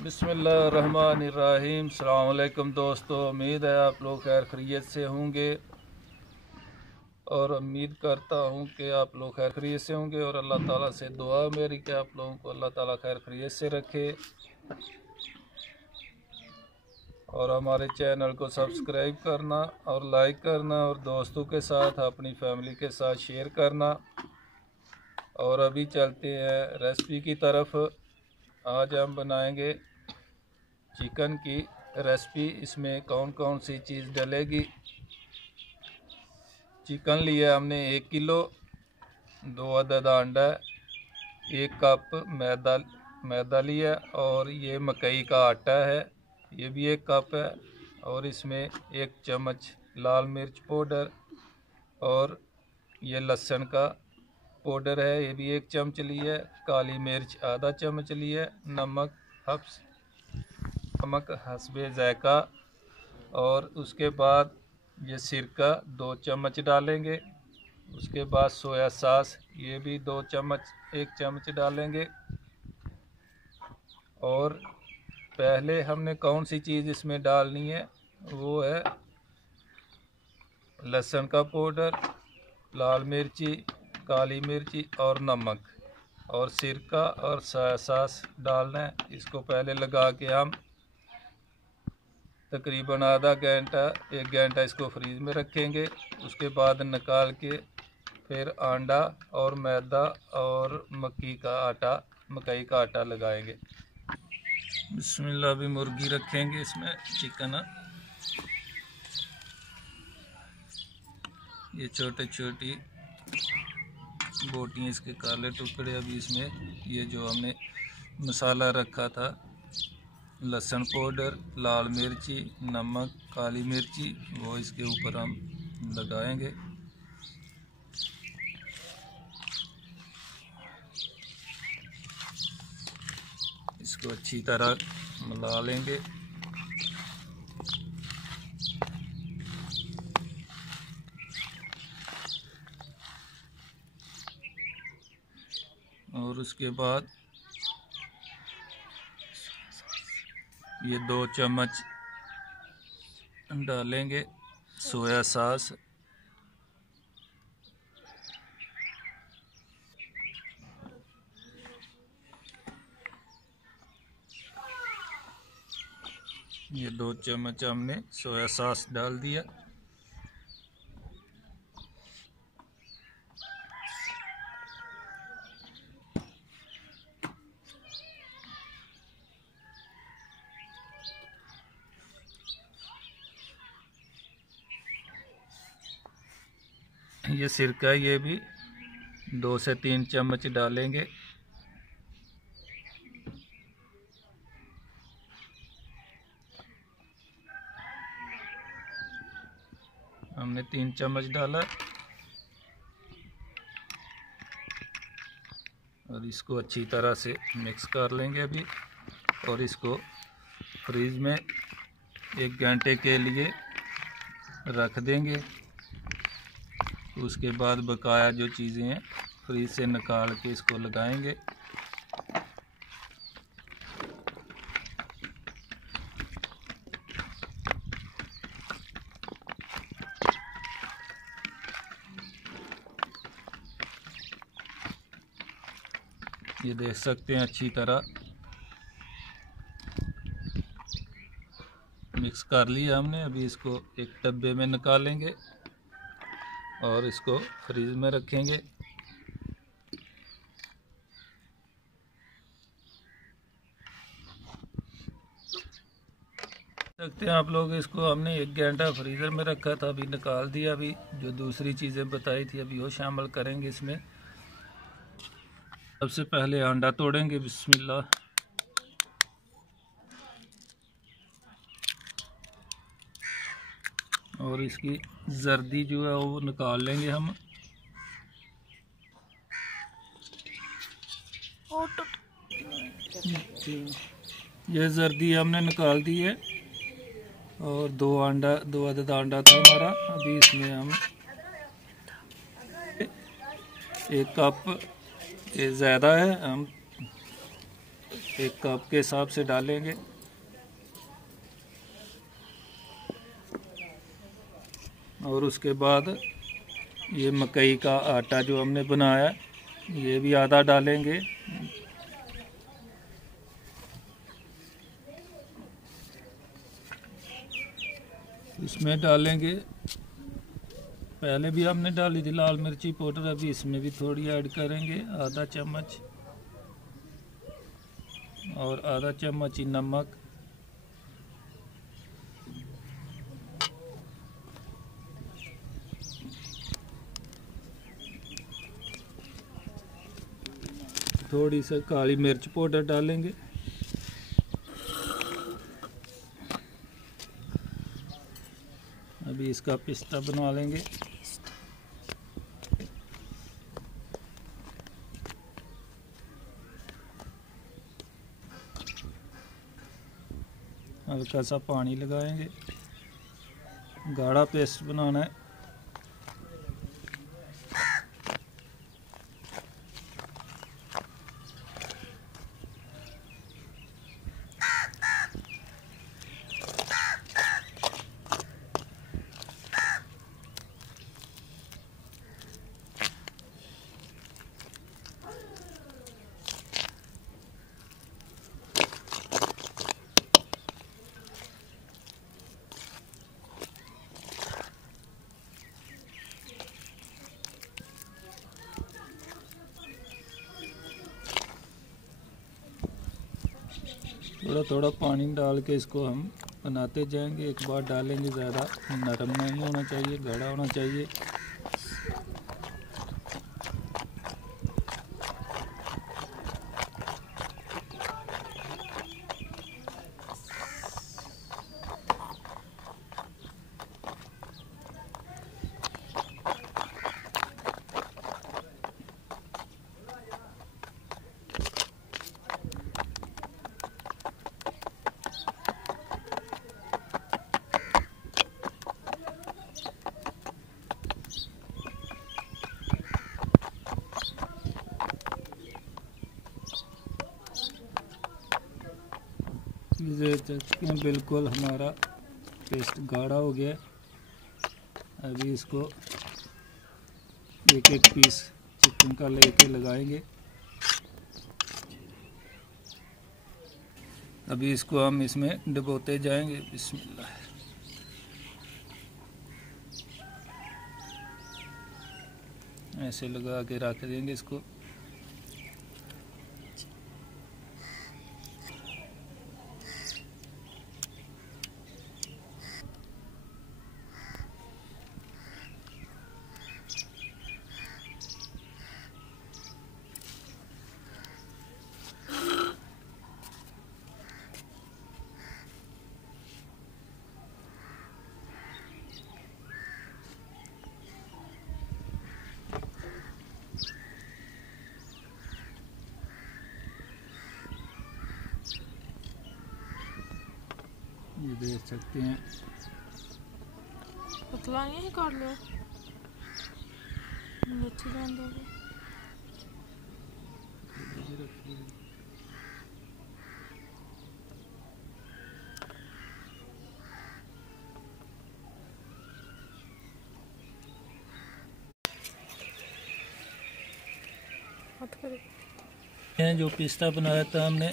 बिस्मिल्लाहिर्रहमानिर्रहीम। अस्सलाम वालेकुम दोस्तों, उम्मीद है आप लोग खैर खैरियत से होंगे और उम्मीद करता हूँ कि आप लोग खैर खैरियत से होंगे और अल्लाह ताला से दुआ मेरी कि आप लोगों को अल्लाह ताला खैर खैरियत से रखे और हमारे चैनल को सब्सक्राइब करना और लाइक करना और दोस्तों के साथ अपनी फैमिली के साथ शेयर करना। और अभी चलते हैं रेसिपी की तरफ। आज हम बनाएंगे चिकन की रेसिपी। इसमें कौन कौन सी चीज़ डलेगी। चिकन लिया हमने 1 किलो, 2 अदद अंडा, 1 कप मैदा लिया और ये मकई का आटा है, ये भी 1 कप है। और इसमें 1 चम्मच लाल मिर्च पाउडर और ये लहसुन का पाउडर है, ये भी 1 चम्मच लिया। काली मिर्च आधा चम्मच लिया। नमक हस्बे ज़ायका। और उसके बाद ये सिरका 2 चम्मच डालेंगे। उसके बाद सोया सॉस, ये भी 2 चम्मच 1 चम्मच डालेंगे। और पहले हमने कौन सी चीज़ इसमें डालनी है, वो है लहसुन का पाउडर, लाल मिर्ची, काली मिर्ची और नमक और सिरका और सोया सॉस डालना है। इसको पहले लगा के हम तकरीबन आधा घंटा 1 घंटा इसको फ्रीज में रखेंगे। उसके बाद निकाल के फिर अंडा और मैदा और मकई का आटा लगाएंगे। बिस्मिल्लाह। भी मुर्गी रखेंगे इसमें चिकन। ये छोटे छोटी बोटियाँ, इसके काले टुकड़े। अभी इसमें ये जो हमने मसाला रखा था, लहसुन पाउडर, लाल मिर्ची, नमक, काली मिर्ची, वो इसके ऊपर हम लगाएंगे। इसको अच्छी तरह मिला लेंगे। और उसके बाद ये 2 चम्मच डालेंगे सोया सॉस। ये 2 चम्मच हमने सोया सॉस डाल दिया। ये सिरका, ये भी 2 से 3 चम्मच डालेंगे। हमने 3 चम्मच डाला और इसको अच्छी तरह से मिक्स कर लेंगे अभी। और इसको फ्रीज में 1 घंटे के लिए रख देंगे। उसके बाद बकाया जो चीज़ें हैं फ्रीज से निकाल के इसको लगाएंगे। ये देख सकते हैं अच्छी तरह मिक्स कर लिया हमने। अभी इसको एक डब्बे में निकालेंगे और इसको फ्रीज में रखेंगे। देखते हैं आप लोग, इसको हमने 1 घंटा फ्रीज़र में रखा था, अभी निकाल दिया। अभी जो दूसरी चीज़ें बताई थी अभी वो शामिल करेंगे इसमें। सबसे पहले अंडा तोड़ेंगे। बिस्मिल्लाह। और इसकी जर्दी जो है वो निकाल लेंगे हम। ये जर्दी हमने निकाल दी है। और 2 अदद अंडा था हमारा। अभी इसमें हम 1 कप, ये ज़्यादा है, हम एक कप के हिसाब से डालेंगे। और उसके बाद ये मकई का आटा जो हमने बनाया ये भी आधा डालेंगे। इसमें डालेंगे, पहले भी हमने डाली थी लाल मिर्ची पाउडर, अभी इसमें भी थोड़ी ऐड करेंगे, आधा चम्मच। और आधा चम्मच ही नमक। थोड़ी सी काली मिर्च पाउडर डालेंगे। अभी इसका पिस्ता बना लेंगे। हल्का सा पानी लगाएंगे, गाढ़ा पेस्ट बनाना है। थोड़ा थोड़ा पानी डाल के इसको हम बनाते जाएंगे। एक बार डालेंगे, ज़्यादा नरम नहीं होना चाहिए, गाढ़ा होना चाहिए। देख सकते हैं बिल्कुल हमारा पेस्ट गाढ़ा हो गया है। अभी इसको एक एक पीस चिकन का लेके लगाएंगे। अभी इसको हम इसमें डुबोते जाएंगे। बिस्मिल्लाह। ऐसे लगा के रख देंगे इसको। ये देख सकते हैं। पतला यही कर लो, अच्छी जान दोगे। जो पिस्ता बनाया था हमने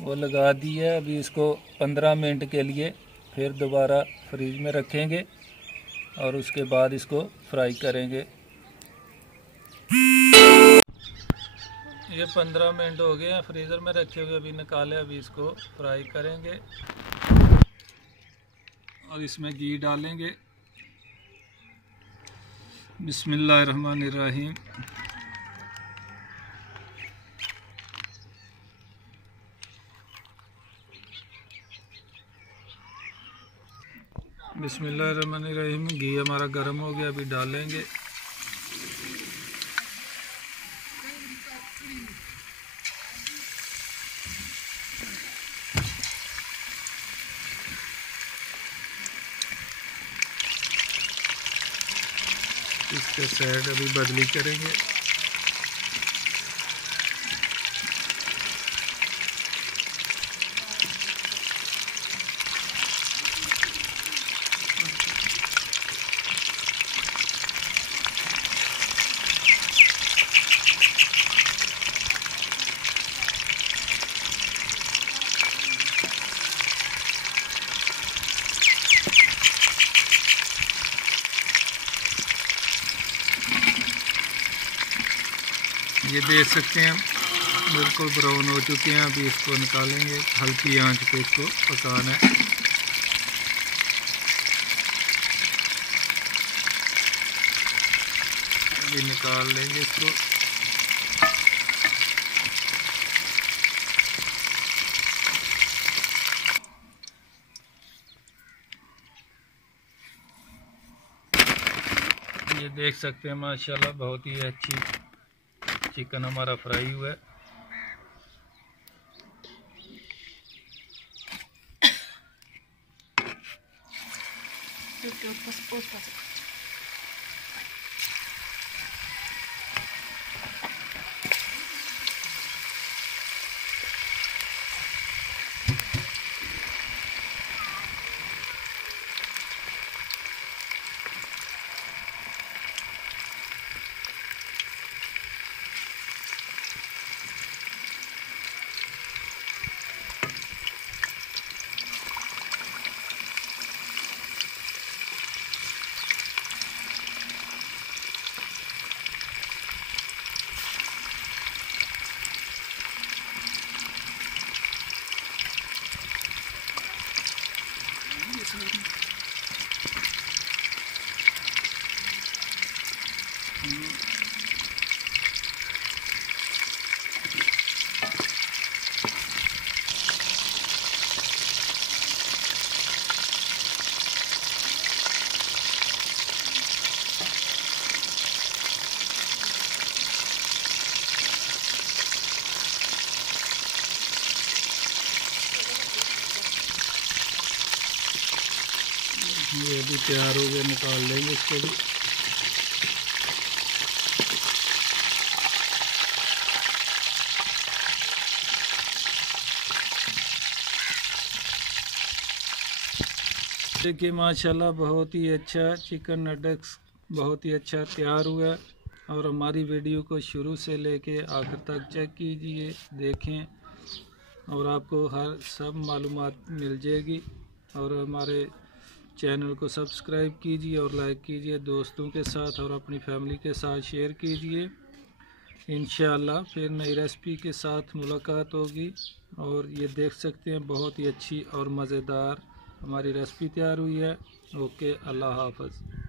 वो लगा दिया है। अभी इसको 15 मिनट के लिए फिर दोबारा फ्रीज में रखेंगे और उसके बाद इसको फ्राई करेंगे। ये 15 मिनट हो गए हैं फ्रीज़र में रखे हुए, अभी निकाले। अभी इसको फ्राई करेंगे और इसमें घी डालेंगे। बिस्मिल्लाहिर्रहमानिर्रहीम। बिस्मिल्लाहिर्रहमानिर्रहीम। घी हमारा गर्म हो गया, अभी डालेंगे। इसके साइड अभी बदली करेंगे। ये देख सकते हैं बिल्कुल ब्राउन हो चुके हैं। अभी इसको निकालेंगे, हल्की आंच पे इसको पकाना है। अभी निकाल लेंगे इसको। ये देख सकते हैं माशाल्लाह बहुत ही अच्छी चिकन हमारा फ्राई हुआ है। ये भी तैयार हो गया, निकाल लेंगे इसको भी। देखिए माशाल्लाह बहुत ही अच्छा चिकन नगेट्स बहुत ही अच्छा तैयार हुआ है। और हमारी वीडियो को शुरू से लेके आखिर तक चेक कीजिए, देखें और आपको हर सब मालूमात मिल जाएगी। और हमारे चैनल को सब्सक्राइब कीजिए और लाइक कीजिए, दोस्तों के साथ और अपनी फैमिली के साथ शेयर कीजिए। इंशाअल्लाह फिर नई रेसिपी के साथ मुलाकात होगी। और ये देख सकते हैं बहुत ही अच्छी और मज़ेदार हमारी रेसिपी तैयार हुई है। ओके, अल्लाह हाफ़िज़।